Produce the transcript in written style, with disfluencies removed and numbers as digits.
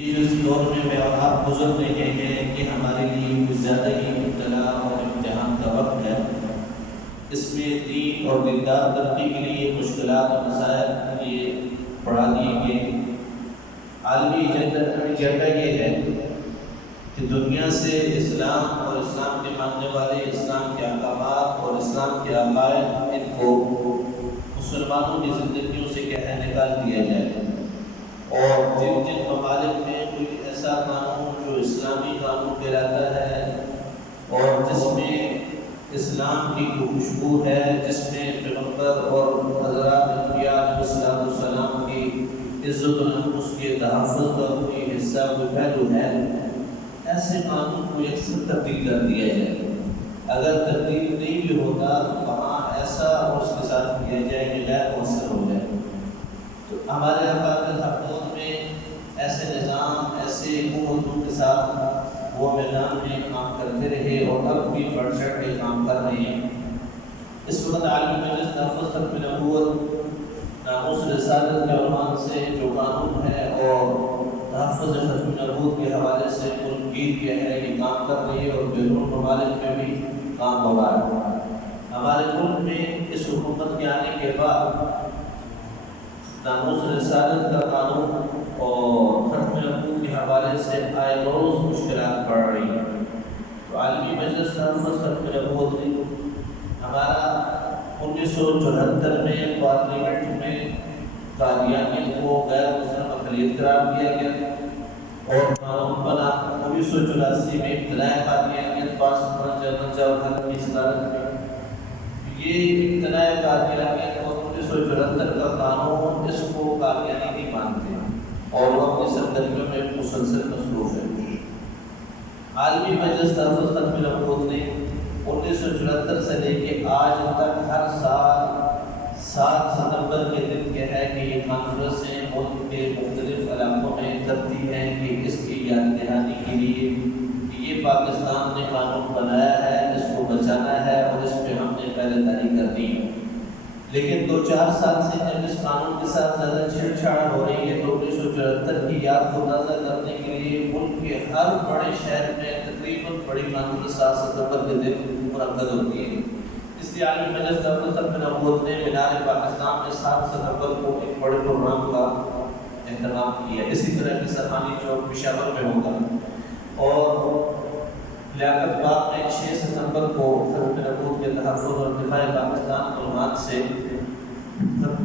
اس دور میں اور آپ گزر رہے ہیں کہ ہمارے لیے کچھ زیادہ ہی ابتلا اور امتحان کا وقت ہے۔ اس میں دین اور دیندار ترقی کے لیے مشکلات اور مسائل کے لیے بڑھا دیے گئے۔ عالمی ایجنڈا یہ ہے کہ دنیا سے اسلام اور اسلام کے ماننے والے، اسلام کے احکامات اور اسلام کے عقائد، ان کو مسلمانوں کی زندگیوں سے نکال دیا جائے، اور جن ممالک میں کوئی ایسا قانون جو اسلامی قانون کہلاتا ہے اور جس میں اسلام کی خوشبو ہے، جس میں پیغمبر اور حضرات انبیاء علیہ السلام کی عزت و نفس کے تحفظ کا کوئی حصہ، کوئی پہلو ہے، ایسے قانون کو یکسر تبدیل کر دیا جائے۔ اگر تبدیل نہیں بھی ہوتا تو وہاں ایسا اور اس کے ساتھ کیا جائے کہ غیر مؤثر ہو جائے۔ تو ہمارے حکومت میں ایسے نظام، ایسے حکومتوں کے ساتھ وہ میدان میں کام کرتے رہے اور اب بھی بڑھ چڑھ کے کام کر رہے ہیں۔ اس وقت عالمی مجلس تحفظ ختم نبوت، ناموس رسالت کے عنوان سے جو قانون ہے اور تحفظ ختم نبوت کے حوالے سے ملک گیر کیا ہے، یہ کام کر رہی ہے اور بیرون ممالک میں بھی کام ہو رہا ہے۔ ہمارے ملک میں اس حکومت کے آنے کے بعد ناموس رسالت کا قانون اور ختم نبوت کے حوالے سے آئے روز مشکلات بڑھ رہی ہیں۔ تو عالمی مجلس تحفظ ختم نبوت نے ہمارا 1974 میں پارلیمنٹ میں قادیانیت کو غیر مسلم اقلیت قرار دیا گیا اور قانون بنا۔ 1984 میں ابتدائے قادیانیت پاس ہوا جنرل جواہر کی صدارت میں۔ یہ ابتدائے قادیانیت اور 1974 کا قانون اس کو قادیانی نہیں مانتے اور وہ اپنی سرگرمیوں میں مسلسل مصروف ہے۔ عالمی مجلس تحفظ ختم نبوت نے 1974 سے لے کے آج تک ہر سال 7 ستمبر کے دن کیا ہے کہ یہ کانفرنسیں ملک کے مختلف علاقوں میں کرتی ہیں کہ اس کی یاد دہانی کے لیے کہ یہ پاکستان نے قانون بنایا ہے، اس کو بچانا ہے اور اس پہ ہم نے پہلے داری کرنی ہے۔ لیکن 2-4 سال سے جب اس قانون کے ساتھ زیادہ چھیڑ چھاڑ ہو رہی ہے تو 1974 کی یاد کو تازہ کرنے کے لیے ملک کے ہر بڑے شہر میں تقریباً بڑی کانفرنس 7 ستمبر کے دن منعقد ہوتی ہے۔ اس لیے عالمی مجلس تحفظ ختم نبوت نے مینار پاکستان میں 7 ستمبر کو ایک بڑے پروگرام کا اہتمام کیا۔ اسی طرح کی سرحانی چوک پشاور میں ہوگا اور لیاقت باغ میں 6 ستمبر کو ختم نبوت کے تحفظ اور دفاع پاکستان کے عنوان سے ختم